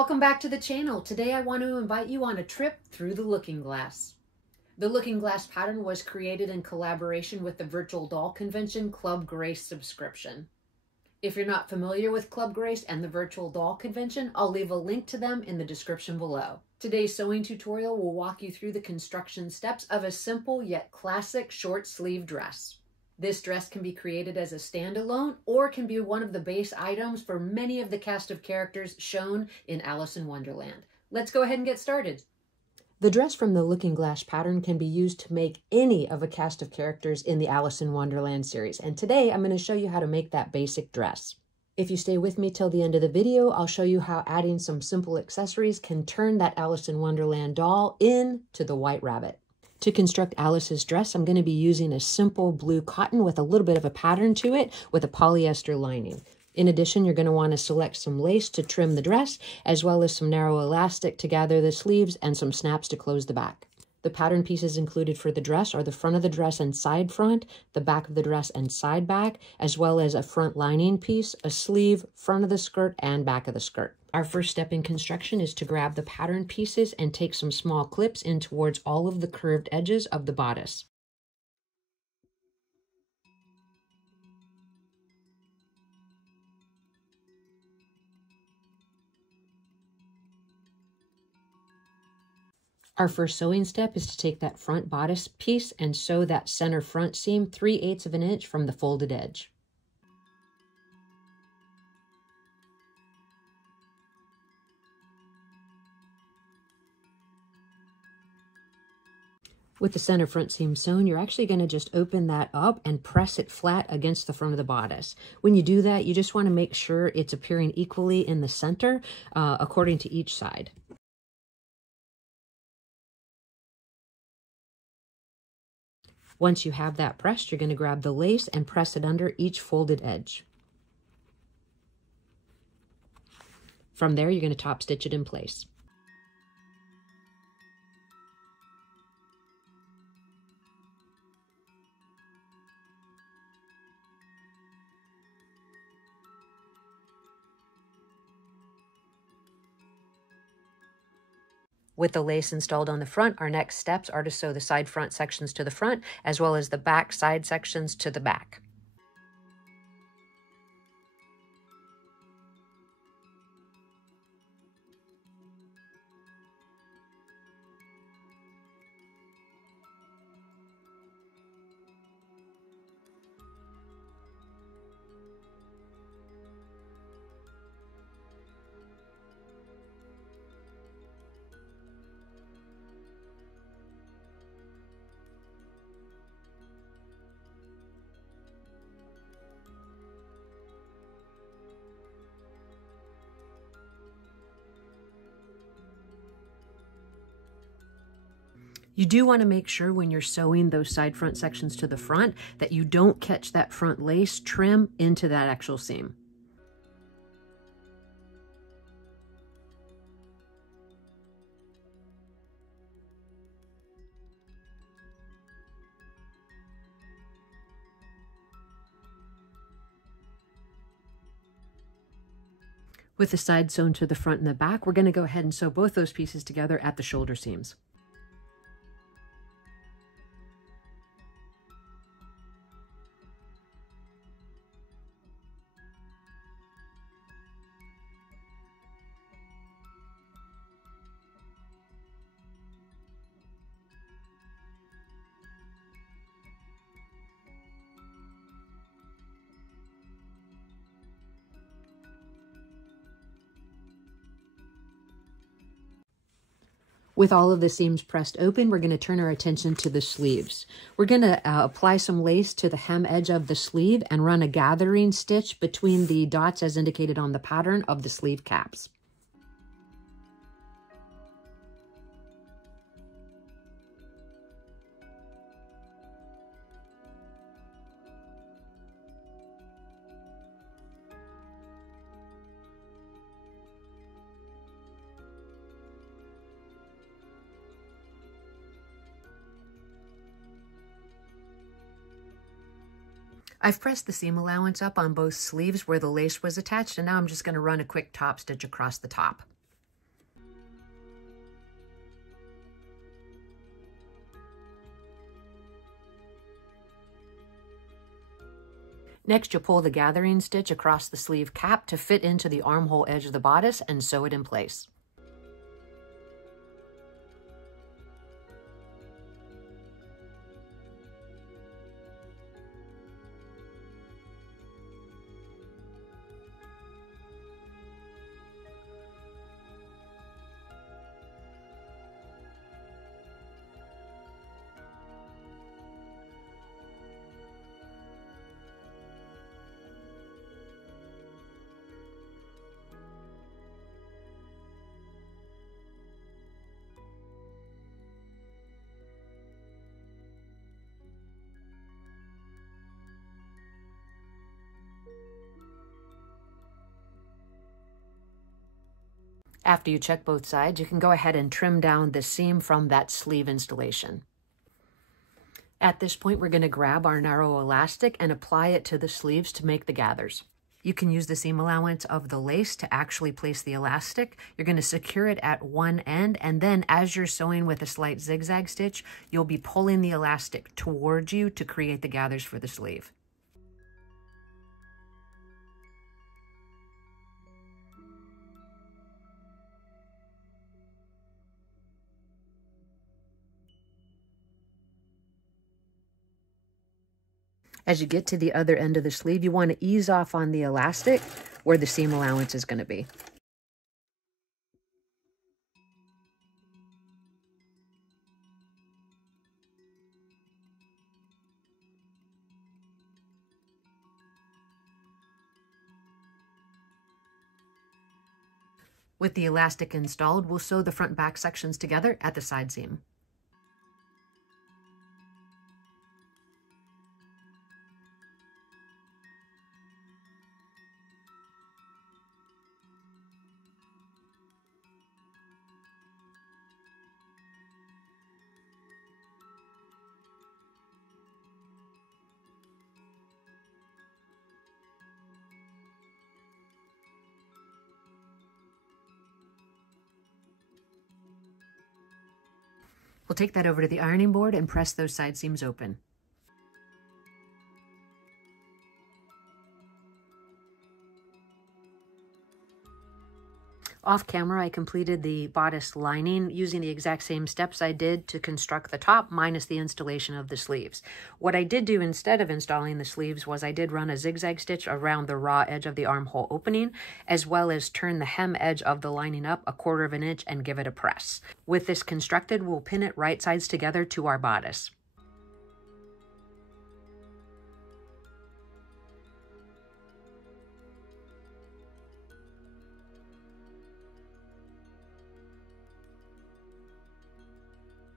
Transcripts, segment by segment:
Welcome back to the channel. Today I want to invite you on a trip through the Looking Glass. The Looking Glass pattern was created in collaboration with the virtual doll convention Club Grace subscription. If you're not familiar with Club Grace and the virtual doll convention, I'll leave a link to them in the description below. Today's sewing tutorial will walk you through the construction steps of a simple yet classic short sleeve dress. This dress can be created as a standalone or can be one of the base items for many of the cast of characters shown in Alice in Wonderland. Let's go ahead and get started. The dress from the Looking Glass pattern can be used to make any of a cast of characters in the Alice in Wonderland series. And today I'm going to show you how to make that basic dress. If you stay with me till the end of the video, I'll show you how adding some simple accessories can turn that Alice in Wonderland doll into the White Rabbit. To construct Alice's dress, I'm going to be using a simple blue cotton with a little bit of a pattern to it with a polyester lining. In addition, you're going to want to select some lace to trim the dress, as well as some narrow elastic to gather the sleeves and some snaps to close the back. The pattern pieces included for the dress are the front of the dress and side front, the back of the dress and side back, as well as a front lining piece, a sleeve, front of the skirt, and back of the skirt. Our first step in construction is to grab the pattern pieces and take some small clips in towards all of the curved edges of the bodice. Our first sewing step is to take that front bodice piece and sew that center front seam 3/8 of an inch from the folded edge. With the center front seam sewn, you're actually going to just open that up and press it flat against the front of the bodice. When you do that, you just want to make sure it's appearing equally in the center according to each side. Once you have that pressed, you're going to grab the lace and press it under each folded edge. From there, you're going to top stitch it in place. With the lace installed on the front, our next steps are to sew the side front sections to the front, as well as the back side sections to the back. You do want to make sure when you're sewing those side front sections to the front that you don't catch that front lace trim into that actual seam. With the side sewn to the front and the back, we're going to go ahead and sew both those pieces together at the shoulder seams. With all of the seams pressed open, we're going to turn our attention to the sleeves. We're going to apply some lace to the hem edge of the sleeve and run a gathering stitch between the dots as indicated on the pattern of the sleeve caps. I've pressed the seam allowance up on both sleeves where the lace was attached, and now I'm just going to run a quick top stitch across the top. Next, you'll pull the gathering stitch across the sleeve cap to fit into the armhole edge of the bodice and sew it in place. After you check both sides, you can go ahead and trim down the seam from that sleeve installation. At this point, we're going to grab our narrow elastic and apply it to the sleeves to make the gathers. You can use the seam allowance of the lace to actually place the elastic. You're going to secure it at one end, and then as you're sewing with a slight zigzag stitch, you'll be pulling the elastic towards you to create the gathers for the sleeve. As you get to the other end of the sleeve, you want to ease off on the elastic where the seam allowance is going to be. With the elastic installed, we'll sew the front back sections together at the side seam. We'll take that over to the ironing board and press those side seams open. Off camera, I completed the bodice lining using the exact same steps I did to construct the top minus the installation of the sleeves. What I did do instead of installing the sleeves was I did run a zigzag stitch around the raw edge of the armhole opening, as well as turn the hem edge of the lining up 1/4 of an inch and give it a press. With this constructed, we'll pin it right sides together to our bodice.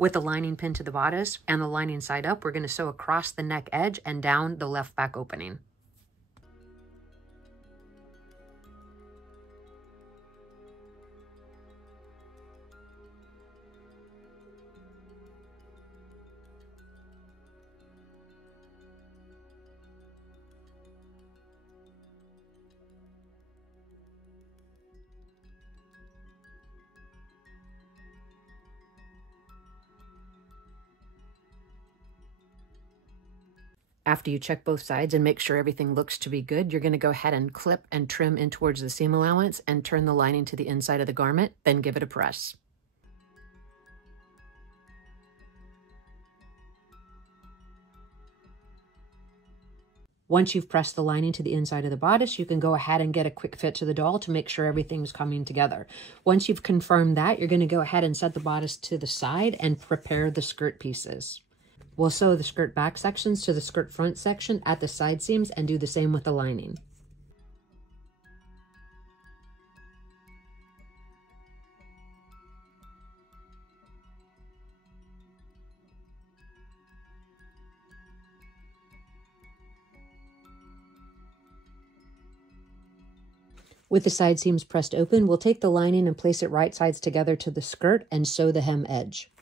With the lining pinned to the bodice and the lining side up, we're going to sew across the neck edge and down the left back opening. After you check both sides and make sure everything looks to be good, you're going to go ahead and clip and trim in towards the seam allowance and turn the lining to the inside of the garment, then give it a press. Once you've pressed the lining to the inside of the bodice, you can go ahead and get a quick fit to the doll to make sure everything's coming together. Once you've confirmed that, you're going to go ahead and set the bodice to the side and prepare the skirt pieces. We'll sew the skirt back sections to the skirt front section at the side seams and do the same with the lining. With the side seams pressed open, we'll take the lining and place it right sides together to the skirt and sew the hem edge.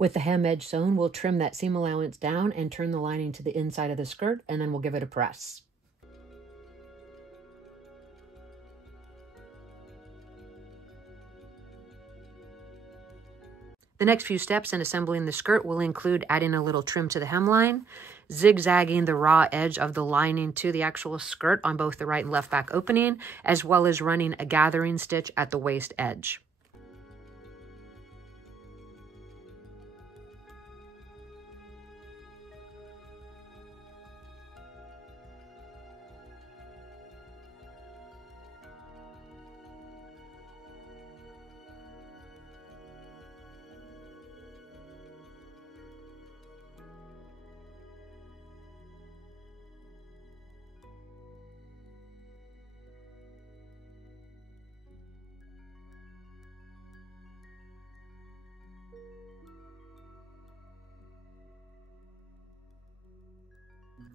With the hem edge sewn, we'll trim that seam allowance down and turn the lining to the inside of the skirt, and then we'll give it a press. The next few steps in assembling the skirt will include adding a little trim to the hemline, zigzagging the raw edge of the lining to the actual skirt on both the right and left back opening, as well as running a gathering stitch at the waist edge.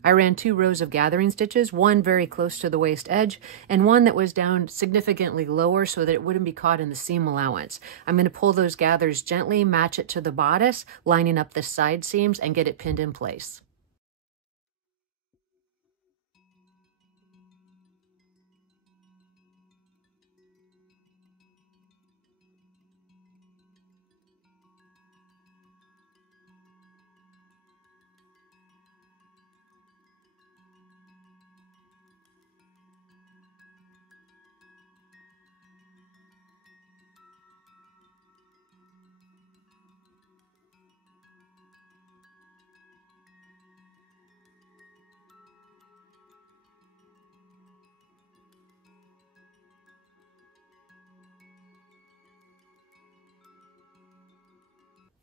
I ran 2 rows of gathering stitches, one very close to the waist edge and one that was down significantly lower so that it wouldn't be caught in the seam allowance. I'm going to pull those gathers gently, match it to the bodice, lining up the side seams, and get it pinned in place.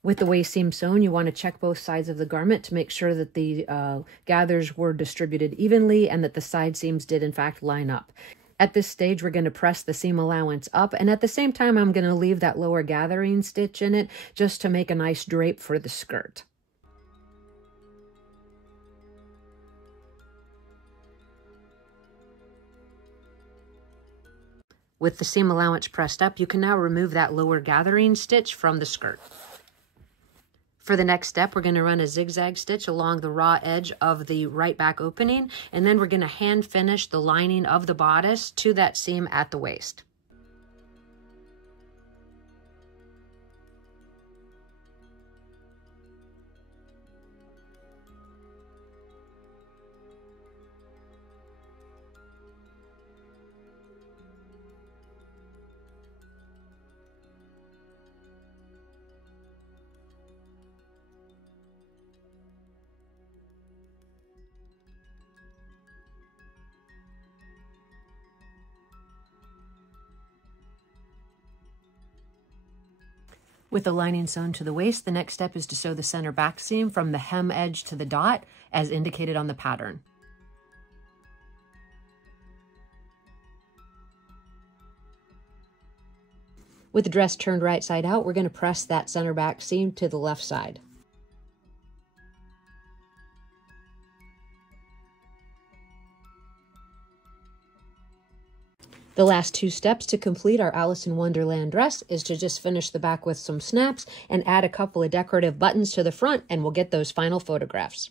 With the waist seam sewn, you want to check both sides of the garment to make sure that the gathers were distributed evenly and that the side seams did in fact line up. At this stage, we're going to press the seam allowance up, and at the same time, I'm going to leave that lower gathering stitch in it just to make a nice drape for the skirt. With the seam allowance pressed up, you can now remove that lower gathering stitch from the skirt. For the next step, we're going to run a zigzag stitch along the raw edge of the right back opening, and then we're going to hand finish the lining of the bodice to that seam at the waist. With the lining sewn to the waist, the next step is to sew the center back seam from the hem edge to the dot, as indicated on the pattern. With the dress turned right side out, we're going to press that center back seam to the left side. The last 2 steps to complete our Alice in Wonderland dress is to just finish the back with some snaps and add a couple of decorative buttons to the front, and we'll get those final photographs.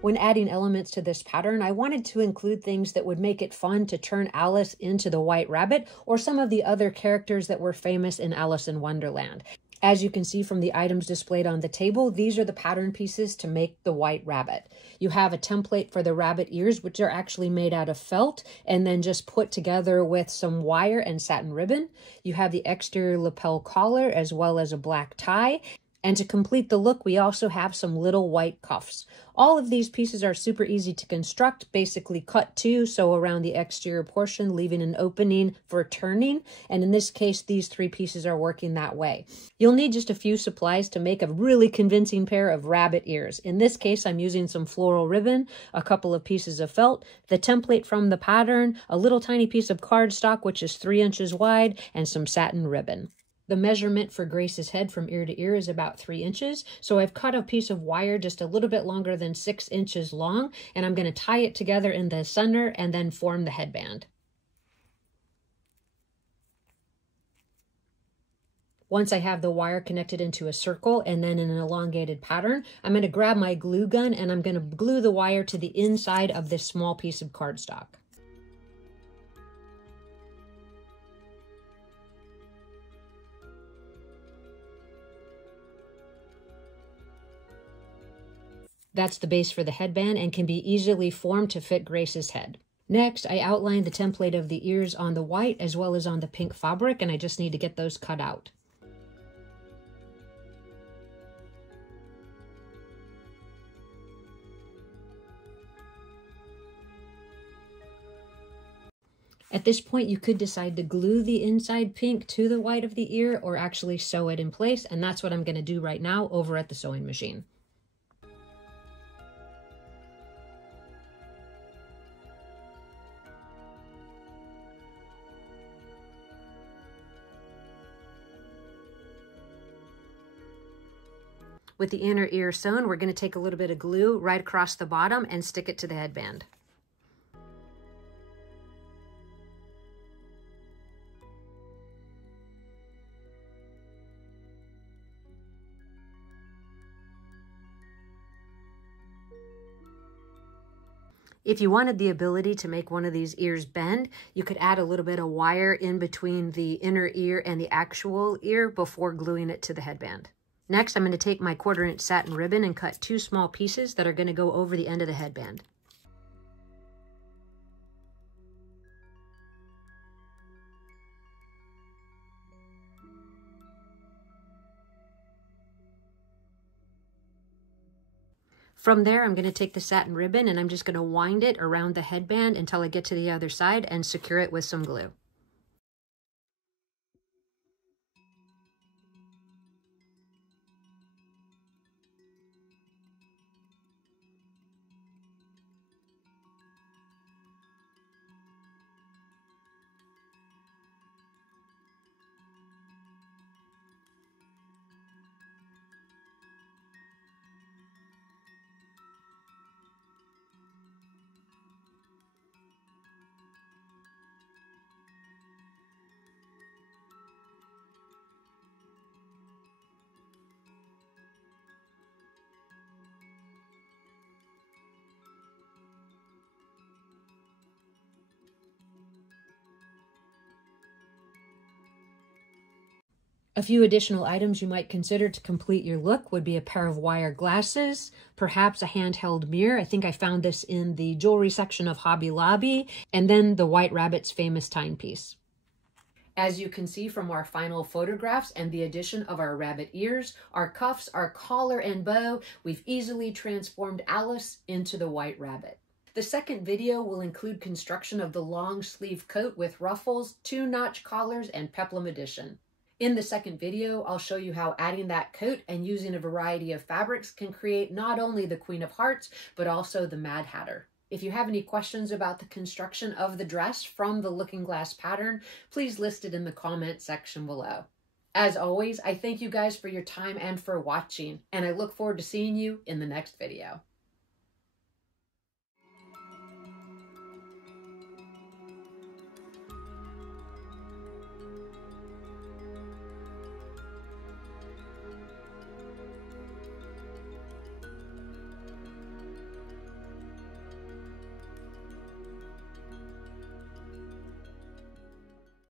When adding elements to this pattern, I wanted to include things that would make it fun to turn Alice into the White Rabbit or some of the other characters that were famous in Alice in Wonderland. As you can see from the items displayed on the table, these are the pattern pieces to make the White Rabbit. You have a template for the rabbit ears, which are actually made out of felt and then just put together with some wire and satin ribbon. You have the exterior lapel collar as well as a black tie. And to complete the look, we also have some little white cuffs. All of these pieces are super easy to construct, basically cut two, so around the exterior portion, leaving an opening for turning. And in this case, these three pieces are working that way. You'll need just a few supplies to make a really convincing pair of rabbit ears. In this case, I'm using some floral ribbon, a couple of pieces of felt, the template from the pattern, a little tiny piece of cardstock, which is 3 inches wide, and some satin ribbon. The measurement for Grace's head from ear to ear is about 3 inches. So I've cut a piece of wire just a little bit longer than 6 inches long, and I'm going to tie it together in the center and then form the headband. Once I have the wire connected into a circle and then in an elongated pattern, I'm going to grab my glue gun and I'm going to glue the wire to the inside of this small piece of cardstock. That's the base for the headband and can be easily formed to fit Grace's head. Next, I outlined the template of the ears on the white as well as on the pink fabric, and I just need to get those cut out. At this point, you could decide to glue the inside pink to the white of the ear or actually sew it in place, and that's what I'm going to do right now over at the sewing machine. With the inner ear sewn, we're going to take a little bit of glue right across the bottom and stick it to the headband. If you wanted the ability to make one of these ears bend, you could add a little bit of wire in between the inner ear and the actual ear before gluing it to the headband. Next, I'm going to take my 1/4 inch satin ribbon and cut 2 small pieces that are going to go over the end of the headband. From there, I'm going to take the satin ribbon and I'm just going to wind it around the headband until I get to the other side and secure it with some glue. A few additional items you might consider to complete your look would be a pair of wire glasses, perhaps a handheld mirror. I think I found this in the jewelry section of Hobby Lobby, and then the White Rabbit's famous timepiece. As you can see from our final photographs and the addition of our rabbit ears, our cuffs, our collar and bow, we've easily transformed Alice into the White Rabbit. The second video will include construction of the long sleeve coat with ruffles, 2-notch collars, and peplum edition. In the second video, I'll show you how adding that coat and using a variety of fabrics can create not only the Queen of Hearts, but also the Mad Hatter. If you have any questions about the construction of the dress from the looking glass pattern, please list it in the comment section below. As always, I thank you guys for your time and for watching, and I look forward to seeing you in the next video.